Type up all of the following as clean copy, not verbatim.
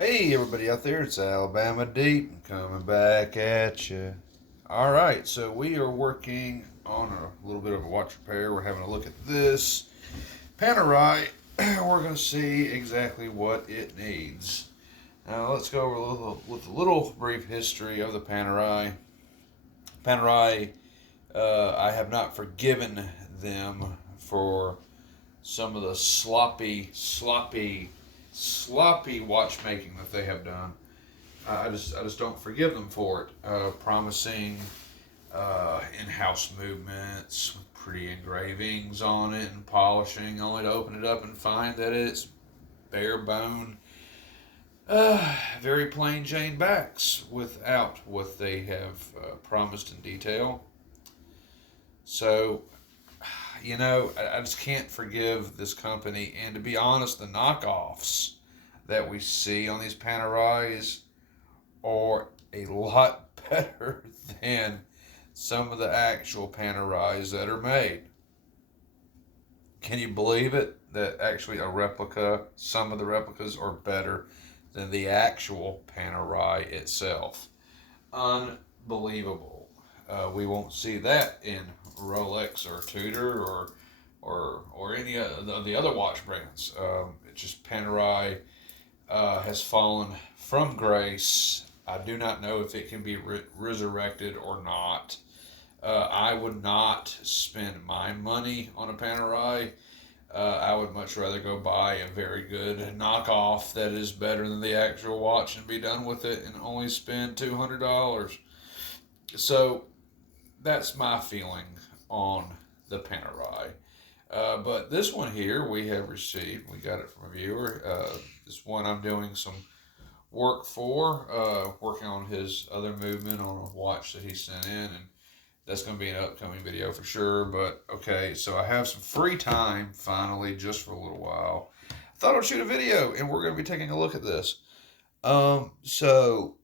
Hey, everybody out there, it's Alabama Deep coming back at you. All right, so we are working on a little bit of a watch repair. We're having a look at this Panerai. We're going to see exactly what it needs. Now, let's go over with a little brief history of the Panerai. Panerai, I have not forgiven them for some of the sloppy watchmaking that they have done. I just don't forgive them for it. Promising in-house movements with pretty engravings on it and polishing, only to open it up and find that it's bare bone, very plain Jane backs without what they have promised in detail. So, I just can't forgive this company. And to be honest, the knockoffs that we see on these Panerais are a lot better than some of the actual Panerais that are made. Can you believe it? That actually some of the replicas are better than the actual Panerai itself. Unbelievable. We won't see that in Rolex or Tudor or any of the other watch brands. It's just Panerai has fallen from grace. I do not know if it can be resurrected or not. I would not spend my money on a Panerai. I would much rather go buy a very good knockoff that is better than the actual watch and be done with it and only spend $200. So that's my feeling on the Panerai. But this one here we have received. We got it from a viewer. This one I'm doing some work for, working on his other movement on a watch that he sent in, and that's going to be an upcoming video for sure. But okay, so I have some free time finally, just for a little while. I thought I'd shoot a video, and we're going to be taking a look at this. So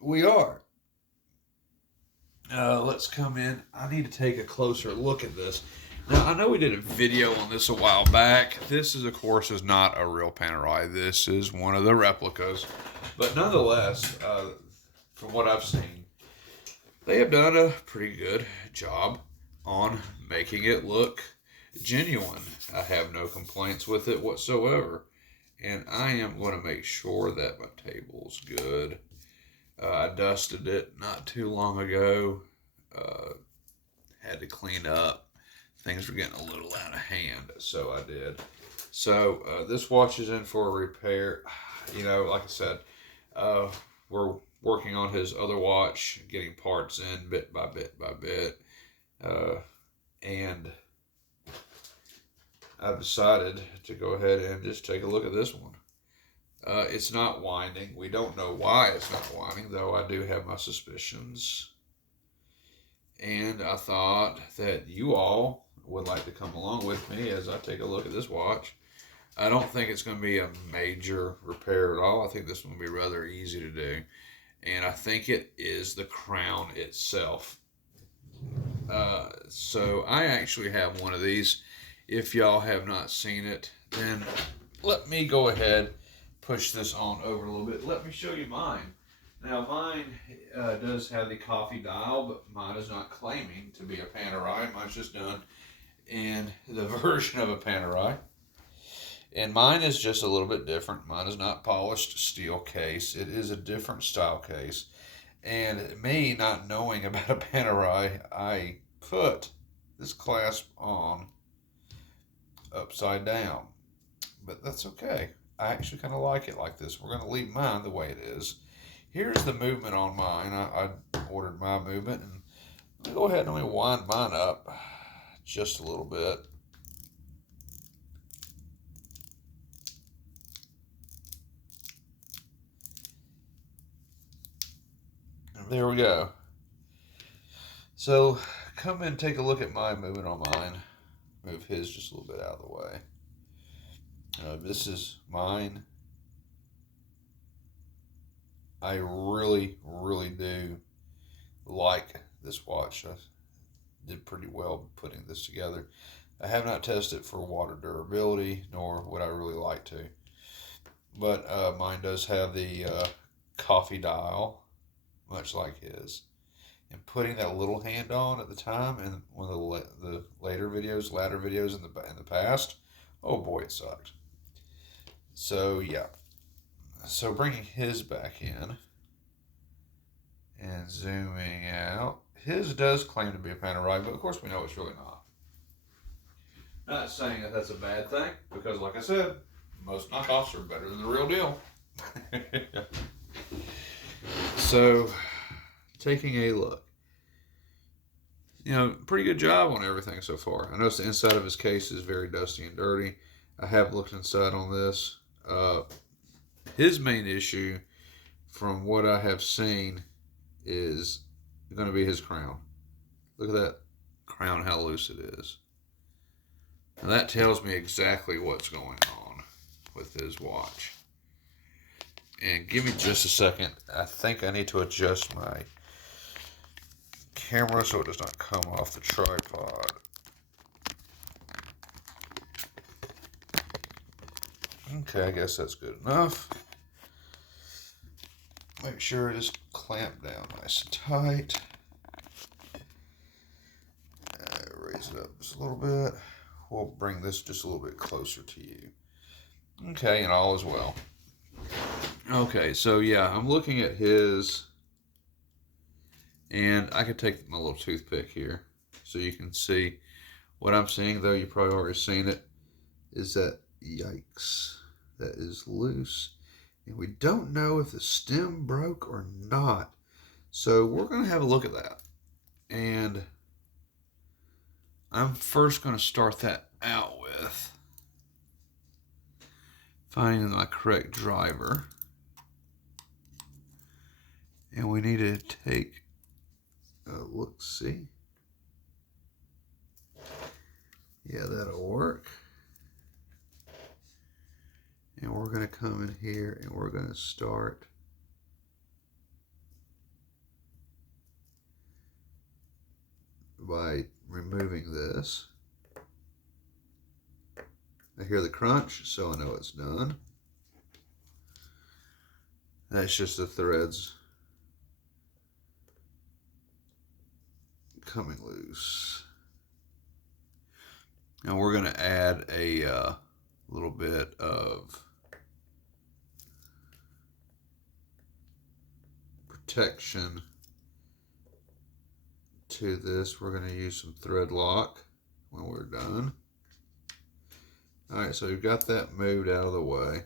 we are. Let's come in. I need to take a closer look at this. Now, I know we did a video on this a while back. This is, of course, is not a real Panerai. This is one of the replicas. But nonetheless, from what I've seen, they have done a pretty good job on making it look genuine. I have no complaints with it whatsoever. And I am going to make sure that my table's good. I dusted it not too long ago. Had to clean up. Things were getting a little out of hand, so I did. So this watch is in for a repair. Like I said, we're working on his other watch, getting parts in bit by bit by bit. And I've decided to go ahead and just take a look at this one. It's not winding. We don't know why it's not winding, though I do have my suspicions. And I thought that you all would like to come along with me as I take a look at this watch. I don't think it's going to be a major repair at all. I think this one will be rather easy to do. And I think it is the crown itself. So I actually have one of these. If y'all have not seen it, then let me go ahead, push this on over a little bit. Let me show you mine. Now mine does have the coffee dial, but mine is not claiming to be a Panerai. Mine's just done in the version of a Panerai. And mine is just a little bit different. Mine is not polished steel case. It is a different style case. And me not knowing about a Panerai, I put this clasp on upside down. But that's okay. I actually kind of like it like this. We're going to leave mine the way it is. Here's the movement on mine. I ordered my movement, and let me go ahead and let me wind mine up just a little bit. And there we go. So come in and take a look at my movement on mine. Move his just a little bit out of the way. This is mine. I really, really do like this watch. I did pretty well putting this together. I have not tested for water durability, nor would I really like to. but mine does have the coffee dial, much like his. And putting that little hand on at the time, and one of the latter videos in the past, oh boy, it sucked. So yeah, so bringing his back in and zooming out, his does claim to be a Panerai, but of course we know it's really not. Not saying that that's a bad thing, because like I said, most knockoffs are better than the real deal. So, taking a look. Pretty good job on everything so far. I notice the inside of his case is very dusty and dirty. I have looked inside on this. His main issue, from what I have seen, is going to be his crown. Look at that crown, how loose it is. Now that tells me exactly what's going on with his watch. And give me just a second. I think I need to adjust my camera so it does not come off the tripod. Okay, I guess that's good enough. Make sure it is clamped down nice and tight. Raise it up just a little bit. We'll bring this just a little bit closer to you. Okay, and all is well. Okay, so yeah, I'm looking at his, and I could take my little toothpick here so you can see what I'm seeing, though you've probably already seen it, is that, yikes, that is loose. And we don't know if the stem broke or not. So we're going to have a look at that. And I'm first going to start that out with finding my correct driver. And we need to take a look-see. Yeah, that'll work. And we're going to come in here and we're going to start by removing this. I hear the crunch, so I know it's done. That's just the threads coming loose. And we're going to add a little bit of protection to this. We're going to use some thread lock when we're done. Alright, so we've got that moved out of the way.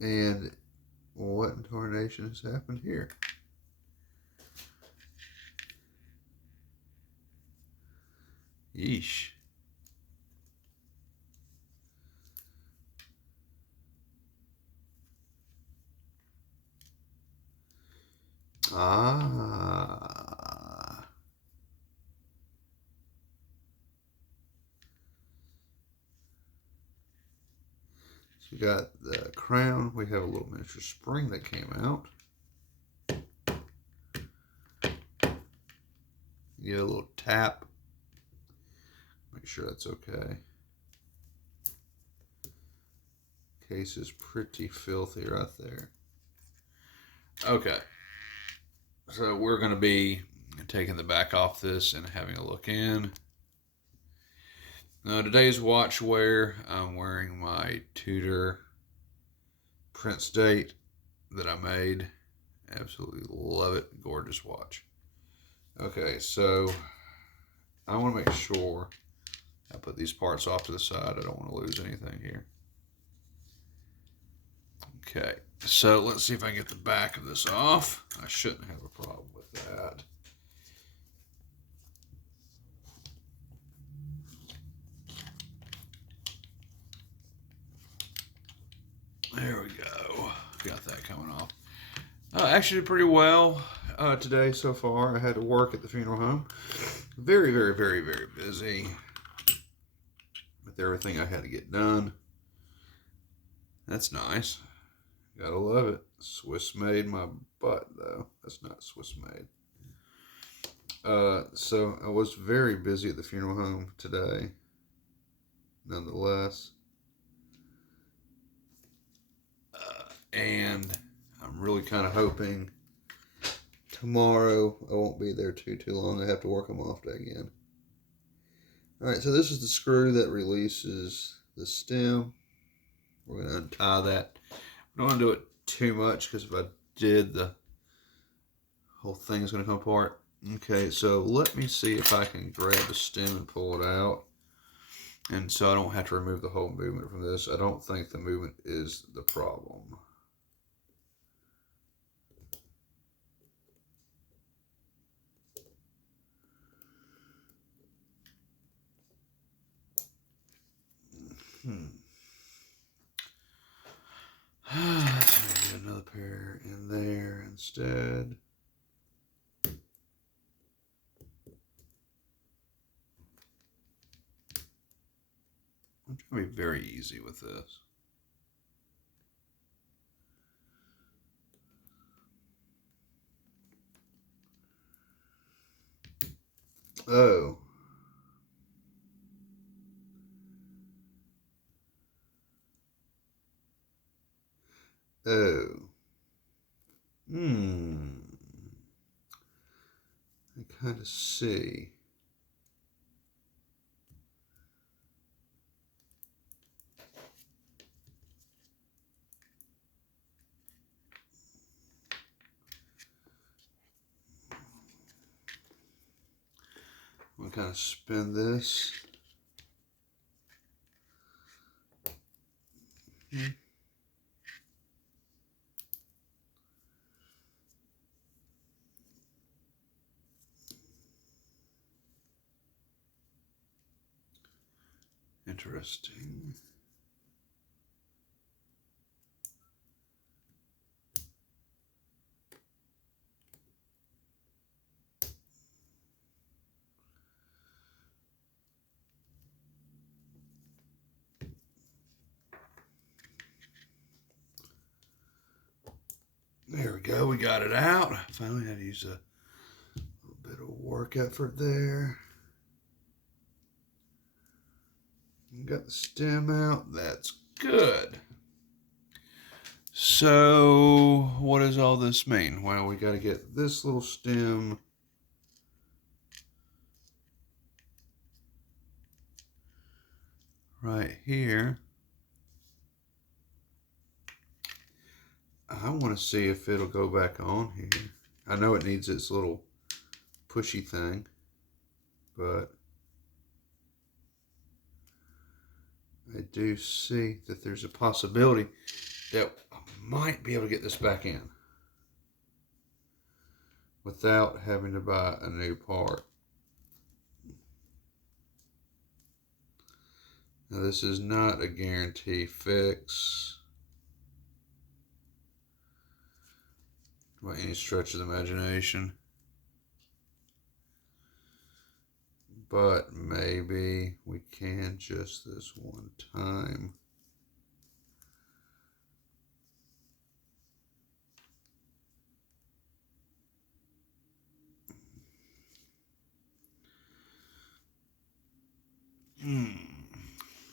And what in tarnation has happened here? Yeesh. Ah. So we got the crown. We have a little miniature spring that came out. You get a little tap. Make sure that's okay. Case is pretty filthy right there. Okay. So we're going to be taking the back off this and having a look in. Now today's watch wear, I'm wearing my Tudor Prince date that I made. Absolutely love it. Gorgeous watch. Okay, so I want to make sure I put these parts off to the side. I don't want to lose anything here. Okay, so let's see if I can get the back of this off. I shouldn't have a problem with that. There we go. Got that coming off. Actually did pretty well today so far. I had to work at the funeral home. Very, very, very, very busy with everything I had to get done. That's nice. Gotta love it. Swiss made my butt, though. That's not Swiss made. So I was very busy at the funeral home today, nonetheless. And I'm really kind of hoping tomorrow I won't be there too long. I have to work them off day again. Alright, so this is the screw that releases the stem. We're going to untie that. I don't want to do it too much because if I did, the whole thing is going to come apart. Okay, so let me see if I can grab the stem and pull it out. And so I don't have to remove the whole movement from this. I don't think the movement is the problem. Let's get another pair in there instead. I'm trying to be very easy with this. Oh. Oh. I kind of see. I'm going to kind of spin this. Interesting. There we go. We got it out. Finally had to use a little bit of work effort there. Got the stem out. That's good. So, what does all this mean? Well, we got to get this little stem right here. I want to see if it'll go back on here. I know it needs its little pushy thing, but I do see that there's a possibility that I might be able to get this back in without having to buy a new part. Now, this is not a guarantee fix by any stretch of the imagination, but maybe we can just this one time.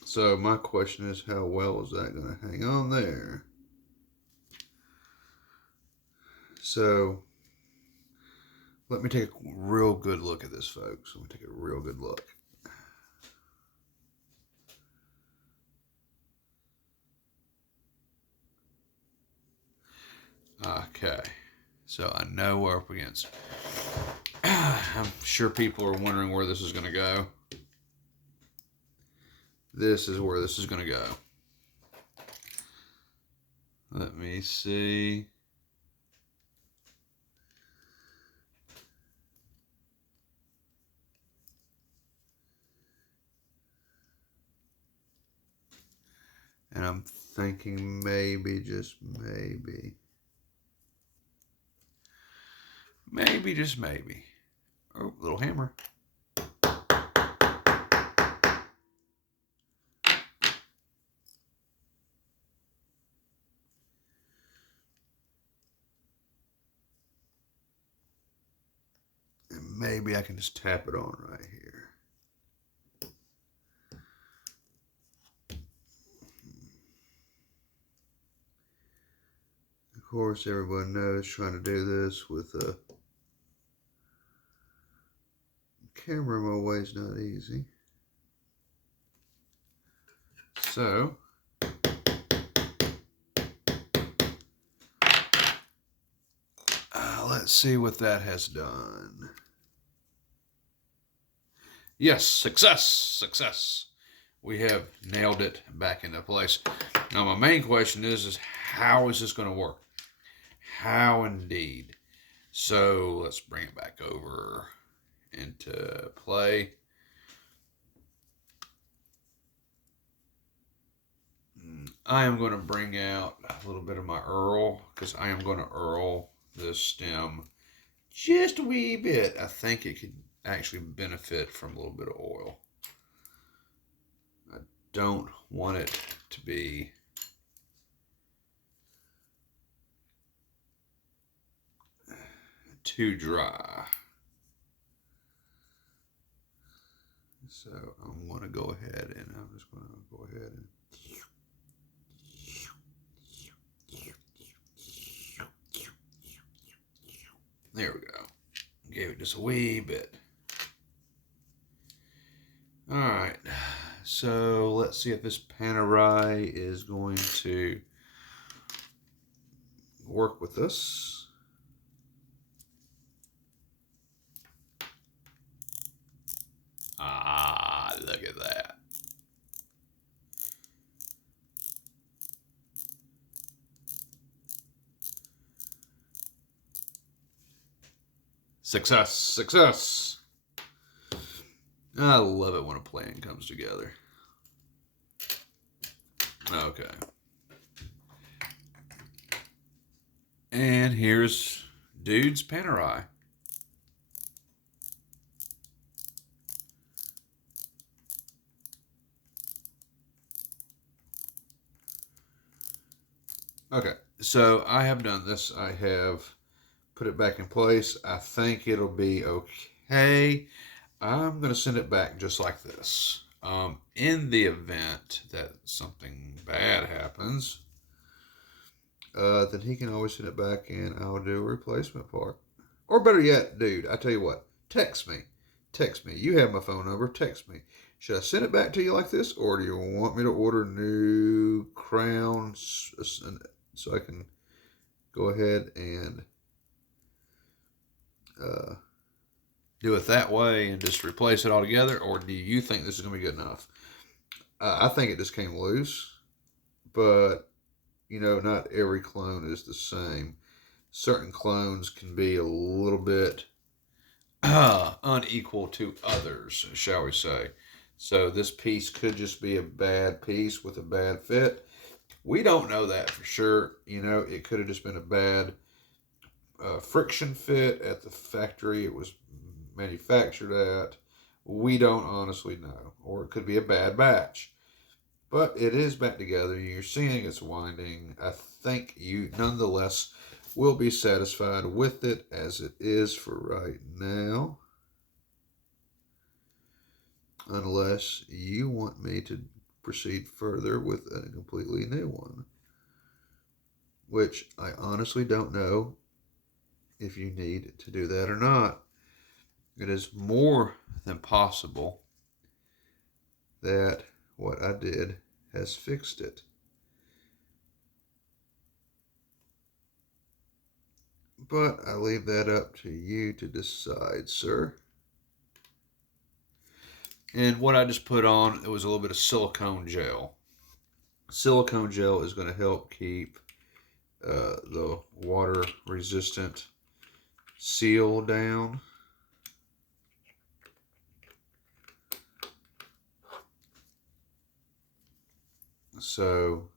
So my question is, how well is that going to hang on there? So let me take a real good look at this, folks. Let me take a real good look. Okay, so I know we're up against. I'm sure people are wondering where this is going to go. This is where this is going to go. Let me see. And I'm thinking maybe, just maybe. Maybe, just maybe. Oh, little hammer. maybe I can just tap it on right here. Of course, everyone knows trying to do this with a camera in my way is not easy. So, let's see what that has done. Yes, success. We have nailed it back into place. Now, my main question is how is this going to work? How indeed? So, let's bring it back over into play. I am going to bring out a little bit of my Earl because I am going to Earl this stem just a wee bit. I think it could actually benefit from a little bit of oil. I don't want it to be too dry. So I'm going to go ahead and I'm just going to go ahead and there we go. Gave it just a wee bit. All right. So let's see if this Panerai is going to work with us. Ah, look at that. Success. I love it when a plan comes together. Okay. And here's Dude's Panerai. Okay, so I have done this. I have put it back in place. I think it'll be okay. I'm going to send it back just like this. In the event that something bad happens, then he can always send it back and I'll do a replacement part. Or better yet, dude, I tell you what, text me. Text me. You have my phone number. Text me. Should I send it back to you like this, or do you want me to order new crowns so I can go ahead and do it that way and just replace it all together, or do you think this is going to be good enough? I think it just came loose, but, you know, not every clone is the same. Certain clones can be a little bit unequal to others, shall we say. So this piece could just be a bad piece with a bad fit. We don't know that for sure. You know, it could have just been a bad friction fit at the factory it was manufactured at. We don't honestly know. Or it could be a bad batch. But it is back together. You're seeing it's winding. I think you nonetheless will be satisfied with it as it is for right now. Unless you want me to proceed further with a completely new one. Which I honestly don't know if you need to do that or not. It is more than possible that what I did has fixed it. But I leave that up to you to decide, sir. And what I just put on, it was a little bit of silicone gel. Silicone gel is going to help keep the water resistant seal down. So,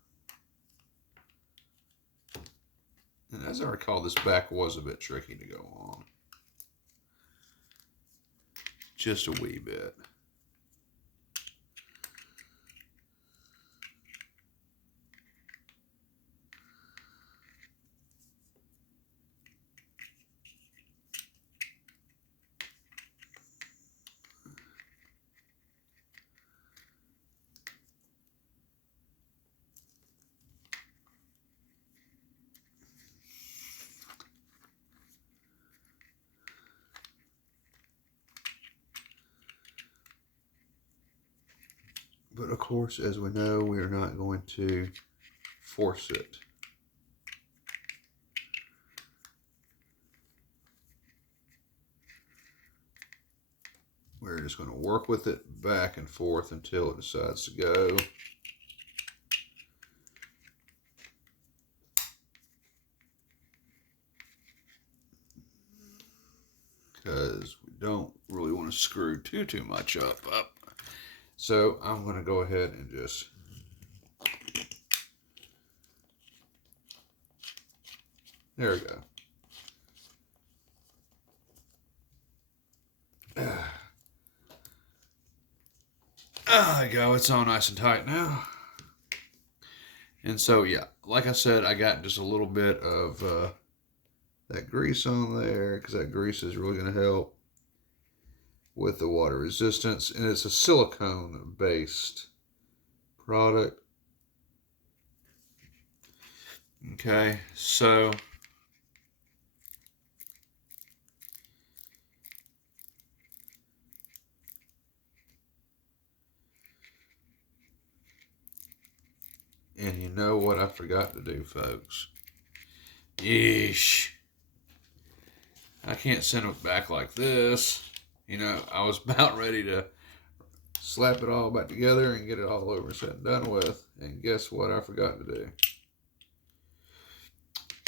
and as I recall, this back was a bit tricky to go on. Just a wee bit. But of course, as we know, we are not going to force it. We're just going to work with it back and forth until it decides to go. Because we don't really want to screw too much up. So I'm going to go ahead and just there we go. There you go. It's all nice and tight now. And so, yeah, like I said, I got just a little bit of that grease on there because that grease is really going to help with the water resistance. And it's a silicone-based product. Okay, so and you know what I forgot to do, folks? Yeesh. I can't send it back like this. You know, I was about ready to slap it all back together and get it all over said and done with. And guess what I forgot to do?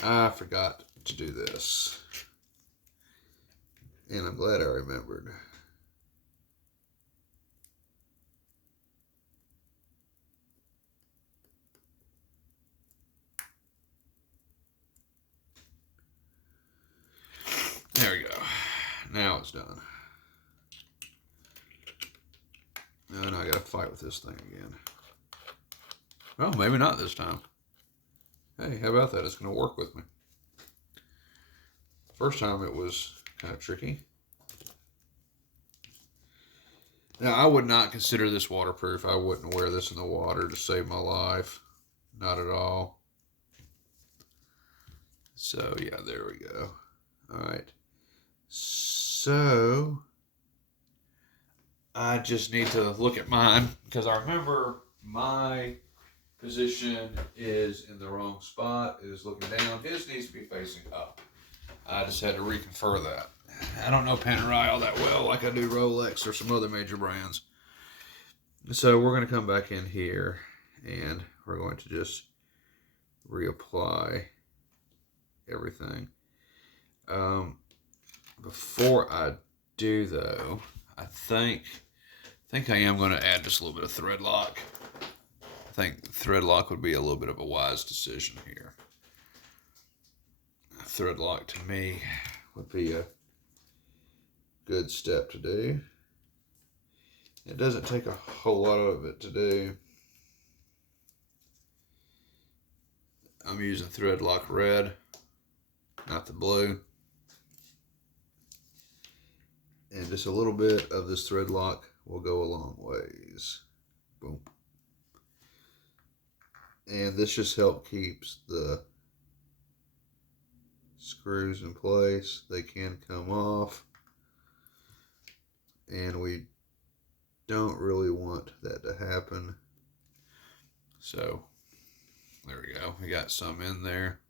I forgot to do this. And I'm glad I remembered. There we go. Now it's done. And I gotta fight with this thing again. Well, maybe not this time. Hey, how about that? It's gonna work with me. First time it was kind of tricky. Now, I would not consider this waterproof. I wouldn't wear this in the water to save my life. Not at all. So, yeah, there we go. All right. So, I just need to look at mine because I remember my position is in the wrong spot. It is looking down. His needs to be facing up. I just had to reconfirm that. I don't know Panerai all that well like I do Rolex or some other major brands. So we're going to come back in here and we're going to just reapply everything. Before I do though, I think I am going to add just a little bit of thread lock. I think thread lock would be a little bit of a wise decision here. Thread lock to me would be a good step to do. It doesn't take a whole lot of it to do. I'm using thread lock red, not the blue. And just a little bit of this thread lock will go a long ways. Boom. And this just helps keeps the screws in place. They can come off. And we don't really want that to happen. So there we go. We got some in there.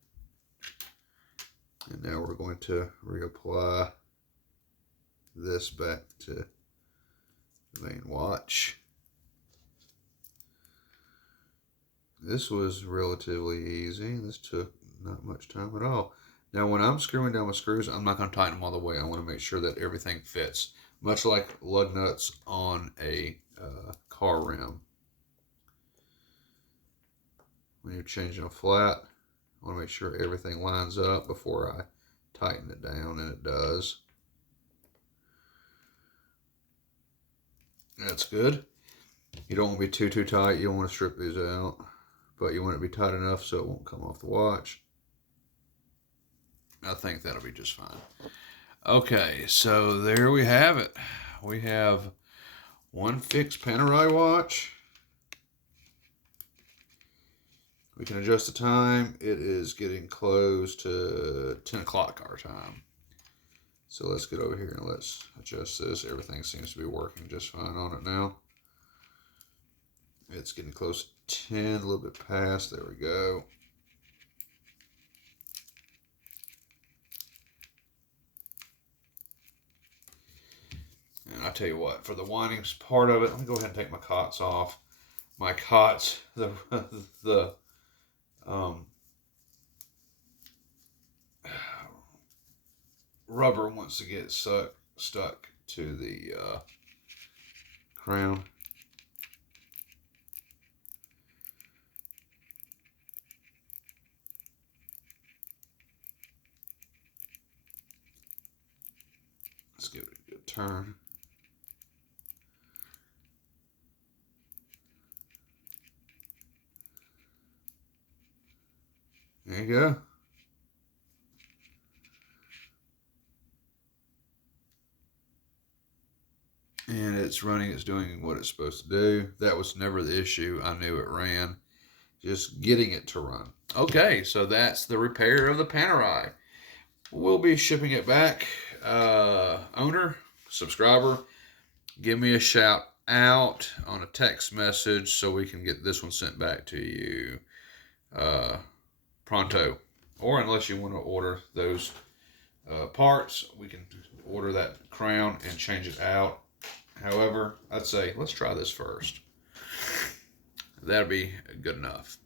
And now we're going to reapply this back to the main watch. This was relatively easy. This took not much time at all. Now when I'm screwing down my screws, I'm not going to tighten them all the way. I want to make sure that everything fits. Much like lug nuts on a car rim. When you're changing a flat, I want to make sure everything lines up before I tighten it down, and it does. That's good. You don't want to be too tight. You don't want to strip these out, but you want it to be tight enough so it won't come off the watch. I think that'll be just fine. Okay, so there we have it. We have one fixed Panerai watch. We can adjust the time. It is getting close to 10 o'clock our time. So let's get over here and let's adjust this. Everything seems to be working just fine on it now. It's getting close to 10, a little bit past. There we go. And I tell you what, for the windings part of it, let me go ahead and take my cots off. My cots, the rubber wants to get stuck to the crown. Let's give it a good turn. There you go. And it's running, it's doing what it's supposed to do. That was never the issue. I knew it ran. Just getting it to run. Okay, so that's the repair of the Panerai. We'll be shipping it back. Owner, subscriber, give me a shout out on a text message so we can get this one sent back to you pronto. Or unless you want to order those parts, we can order that crown and change it out. However, I'd say let's try this first. That'll be good enough.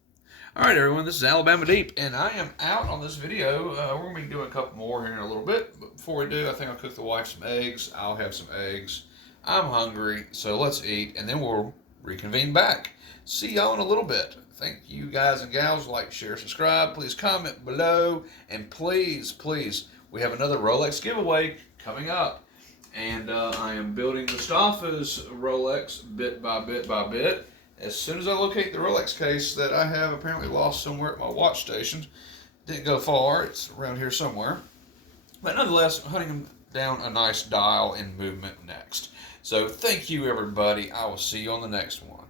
All right, everyone, this is Alabama Deep, and I am out on this video. We're going to be doing a couple more here in a little bit. But before we do, I think I'll cook the wife some eggs. I'll have some eggs. I'm hungry, so let's eat, and then we'll reconvene back. See y'all in a little bit. Thank you guys and gals. Like, share, subscribe. Please comment below, and please, we have another Rolex giveaway coming up. And I am building Mustafa's Rolex bit by bit by bit. As soon as I locate the Rolex case that I have apparently lost somewhere at my watch station, didn't go far, it's around here somewhere. But nonetheless, hunting down a nice dial in movement next. So thank you, everybody. I will see you on the next one.